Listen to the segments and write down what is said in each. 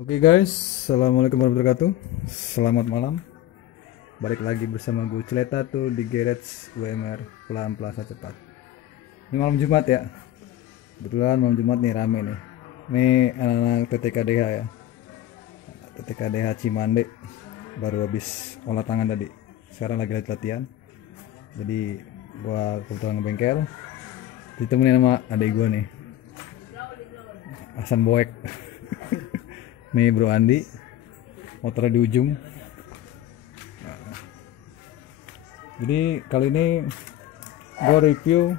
Oke guys, assalamualaikum warahmatullahi wabarakatuh. Selamat malam. Balik lagi bersama gue Celeta tuh di Garage UMR Pelan Plaza Cepat. Ini malam Jumat ya. Kebetulan malam Jumat nih rame nih. Ini anak-anak TTKDH ya. TTKDH Cimande baru habis olah tangan tadi. Sekarang lagi latihan. Jadi gua kebetulan ngebengkel. Ditemenin sama adik gua nih. Hasan Boek. Nih Bro Andi, motornya di ujung. Jadi kali ini gue review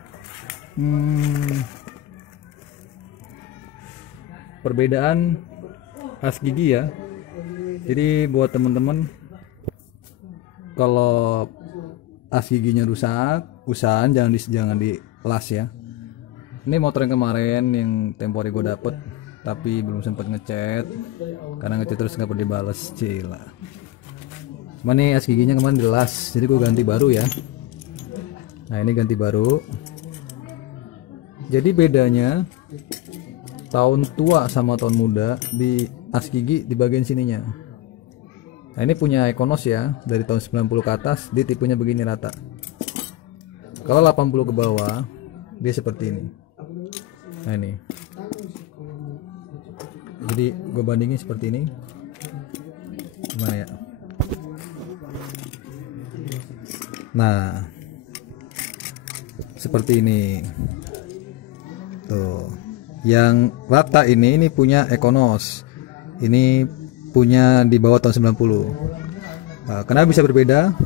perbedaan as gigi ya. Jadi buat temen-temen kalau as giginya rusak, usahakan jangan dilas ya. Ini motor yang kemarin yang tempo hari gue dapet, tapi belum sempat ngechat karena ngechat terus nggak pernah dibales. Cila, cuma nih as giginya kemarin dilas, jadi gue ganti baru ya. Nah ini ganti baru, jadi bedanya tahun tua sama tahun muda di as gigi di bagian sininya. Nah ini punya Econos ya, dari tahun 90 ke atas dia tipenya begini rata. Kalau 80 ke bawah dia seperti ini. Nah ini, jadi gue bandingin seperti ini, gimana ya? Nah seperti ini tuh, yang rata ini punya Econos, ini punya di bawah tahun 90. Nah, kenapa bisa berbeda?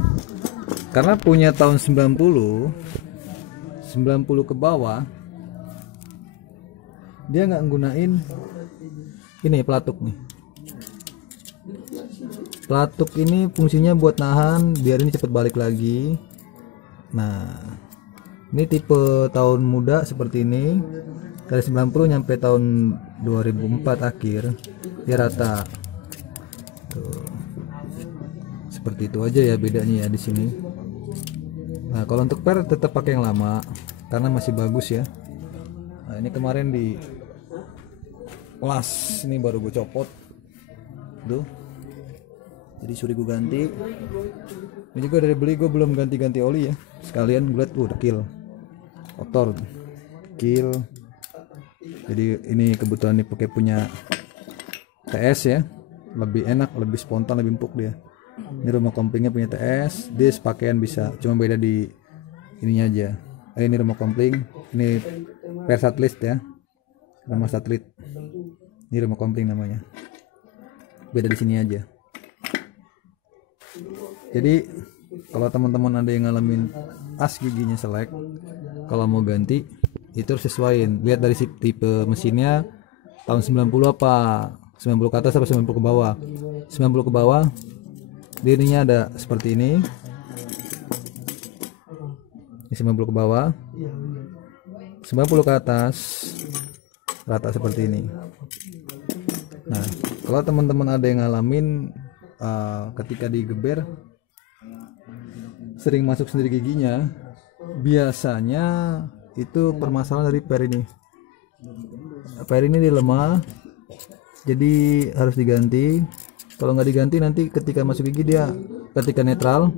Karena punya tahun 90 ke bawah dia nggak nggunain ini pelatuk nih. Pelatuk ini fungsinya buat nahan biar ini cepet balik lagi. Nah ini tipe tahun muda seperti ini, dari 90 nyampe tahun 2004 akhir dia rata tuh. Seperti itu aja ya bedanya ya di sini. Nah kalau untuk per tetap pakai yang lama karena masih bagus ya. Nah ini kemarin di las, ini baru gue copot tuh, jadi sudah gue ganti. Ini juga dari beli gue belum ganti-ganti oli ya, sekalian gue liat udah kill kotor kill. Jadi ini kebetulan nih pakai punya TS ya, lebih enak, lebih spontan, lebih empuk dia. Ini rumah komplingnya punya TS, dia sepakaian bisa, cuma beda di ininya aja. Ini rumah kompling, ini Persatlis ya, nama satelit. Ini rumah kompling namanya, beda di sini aja. Jadi kalau teman-teman ada yang ngalamin as giginya selek, kalau mau ganti itu harus sesuaiin, lihat dari tipe mesinnya tahun 90 apa, 90 ke atas atau 90 ke bawah. 90 ke bawah dirinya ada seperti ini. Ini 90 ke bawah, 90 ke atas rata seperti ini. Nah kalau teman-teman ada yang ngalamin ketika digeber sering masuk sendiri giginya, biasanya itu permasalahan dari per ini. Per ini dia lemah, jadi harus diganti. Kalau nggak diganti nanti ketika masuk gigi dia, ketika netral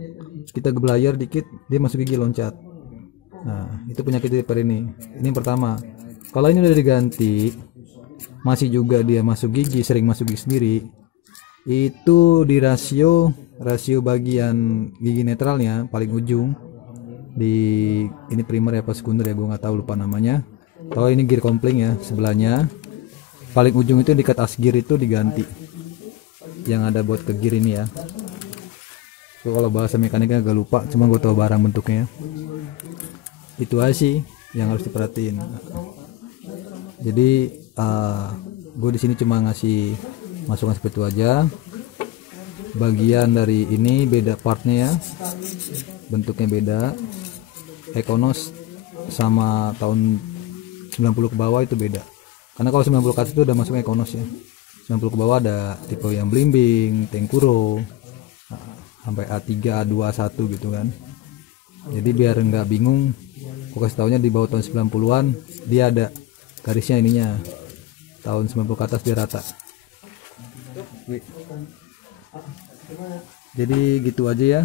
kita geblayar dikit dia masuk gigi loncat. Nah itu penyakit dari per ini. Ini yang pertama. Kalau ini udah diganti masih juga dia masuk gigi, sering masuk gigi sendiri, itu di rasio bagian gigi netralnya paling ujung di ini primer ya apa sekunder ya, gue nggak tahu, lupa namanya. Kalau ini gear kompling ya, sebelahnya paling ujung itu dekat as gear itu diganti, yang ada buat ke gear ini ya. So, kalau bahasa mekaniknya agak lupa, cuma gue tahu barang bentuknya. Itu aja sih yang harus diperhatiin. Jadi gue di sini cuma ngasih masukan seperti itu aja. Bagian dari ini beda partnya ya, bentuknya beda. Econos sama tahun 90 ke bawah itu beda, karena kalau 90 ke atas itu udah masuk Econos ya. 90 ke bawah ada tipe yang blimbing, Tenkuro, sampai A3, A2, A1 gitu kan. Jadi biar nggak bingung, aku kasih taunya di bawah tahun 90-an dia ada garisnya ininya, tahun 90 ke atas dia rata. Wih. Jadi gitu aja ya.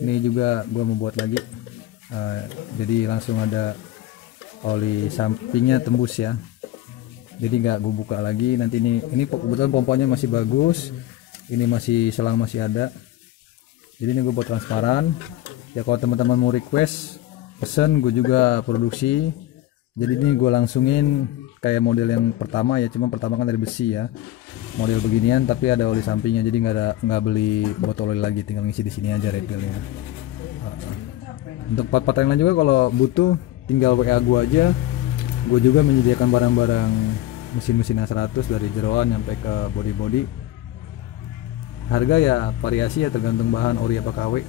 Ini juga gua mau buat lagi. Jadi langsung ada oli sampingnya tembus ya. Jadi nggak gue buka lagi. Nanti ini kebetulan pompanya masih bagus. Ini masih selang masih ada. Jadi ini gue buat transparan. Ya kalau teman-teman mau request pesen, gue juga produksi. Jadi ini gue langsungin kayak model yang pertama ya, cuma pertama kan dari besi ya, model beginian tapi ada oli sampingnya. Jadi nggak beli botol oli lagi, tinggal ngisi di sini aja refillnya. Untuk part-part yang lain juga kalau butuh tinggal WA gue aja. Gue juga menyediakan barang-barang mesin-mesin A100 dari jeroan sampai ke body-body. Harga ya variasi ya, tergantung bahan ori apa KW.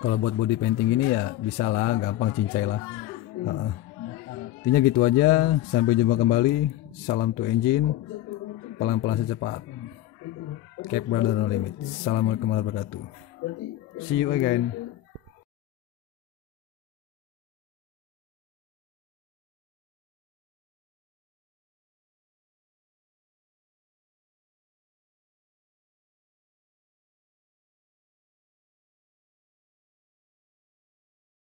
Kalau buat body painting ini ya bisa lah, gampang, cincai lah. Intinya gitu aja. Sampai jumpa kembali. Salam to engine, pelan-pelan secepat. Cape Brother No Limit. Assalamualaikum warahmatullahi wabarakatuh. See you again.